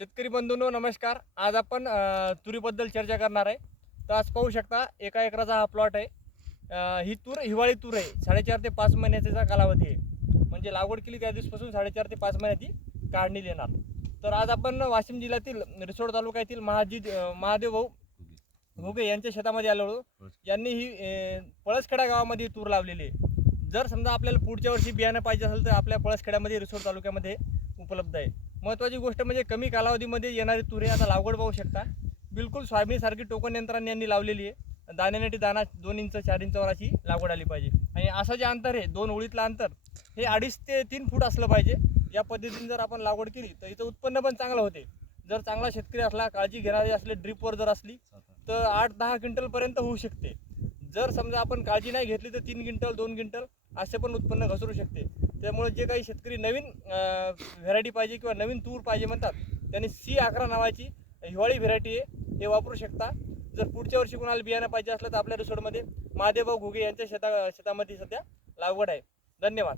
शेतकरी बंधूंनो नमस्कार. आज आपण तुरीबद्दल चर्चा करणार आहे. तर आज पाहू शकता एका एकराचा हा प्लॉट आहे. ही तूर हिवाळी तूर आहे. साडेचार ते पाच महिन्याचा कालावधी आहे. म्हणजे लागवड केली त्या दिवसपासून साडेचार ते पाच महिन्याची काढणी येणार तर आज आपण वाशिम जिल्ह्यातील रिसोड तालुक्यातील महाजी महादेव भाऊ घोगे यांच्या शेतामध्ये आलो यांनी ही पळसखेडा गावामध्ये तूर लावलेली आहे. जर समजा आपल्याला पुढच्या वर्षी बियाणं पाहिजे असेल तर आपल्या पळसखेड्यामध्ये रिसोड तालुक्यामध्ये उपलब्ध आहे. महत्त्वाची गोष्ट म्हणजे कमी कालावधीमध्ये येणारी तुरे आता लागवड पाहू शकता. बिलकुल सोयाबीनसारखी टोकन यंत्रांनी यांनी लावलेली आहे. दाण्यासाठी दाना दोन इंच चार इंचावर अशी लागवड आली पाहिजे. आणि असं जे अंतर आहे दोन ओळीतलं अंतर हे अडीच ते तीन फूट असलं पाहिजे. या पद्धतीने जर आपण लागवड केली तर इथं उत्पन्न पण चांगलं होते. जर चांगला शेतकरी असला काळजी घेणारे असले ड्रीपवर जर असली तर आठ दहा क्विंटलपर्यंत होऊ शकते. जर समजा आपण काळजी नाही घेतली तर तीन क्विंटल दोन क्विंटल असे पण उत्पन्न घसरू शकते. त्यामुळे जे काही शेतकरी नवीन व्हेरायटी पाहिजे किंवा नवीन तूर पाहिजे म्हणतात त्यांनी सी अकरा नावाची हिवाळी व्हेरायटी आहे हे वापरू शकता. जर पुढच्या वर्षी कुणाला बियाणं पाहिजे असलं तर आपल्या रिसोडमध्ये महादेवभाऊ घुगे यांच्या शेता शेतामध्ये सध्या लागवड आहे. धन्यवाद.